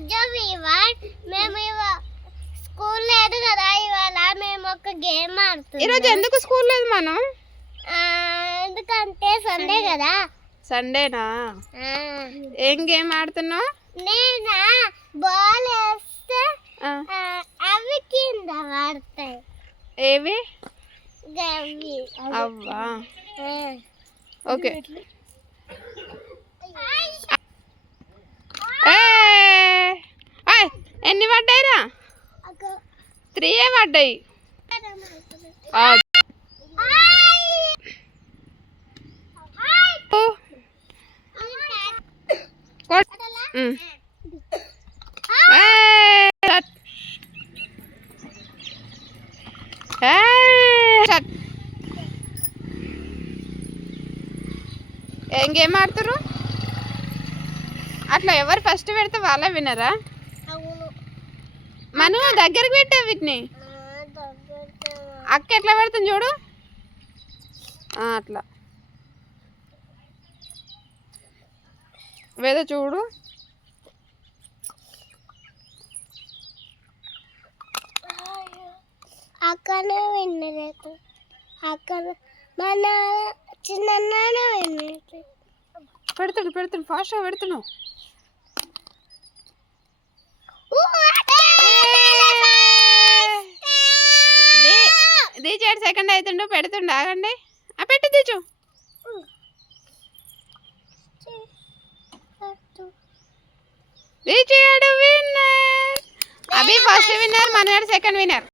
ఈరోజు మేము స్కూల్ లేదు కదా, ఇవాళ మేము ఒక గేమ్ ఆడుతున్నాం. ఈరోజు ఎందుకు స్కూల్ లేదు మనం? ఎందుకంటే సండే కదా. సండేనా? ఏం గేమ్ ఆడుతున్నావు? నేనా బాల్ వేస్తే అవి కింద పడతాయి. ఏవి? గవి. అవ్వా, ఓకే. ఎన్ని పడ్డాయిరా? 3 పడ్డాయి. ఇంకేం ఆడుతురు? అట్లా ఎవరు ఫస్ట్ పెడితే వాళ్ళే వినరా? మనం దగ్గరికి పెట్టా వీటిని. అక్క ఎట్లా పెడుతుంది చూడు, అట్లా వేద చూడు. అక్కనే వినలేదు, అక్కడ మన చిన్న వినలేదు. పెడుతుడు ఫాస్ట్గా పెడుతున్నావు. దీచాడు సెకండ్ అవుతుండు, పెడుతుండు. ఆగండి, పెట్టు దీచు. దీచాడు విన్నర్. అభి ఫస్ట్ విన్నర్, మనగాడు సెకండ్ విన్నర్.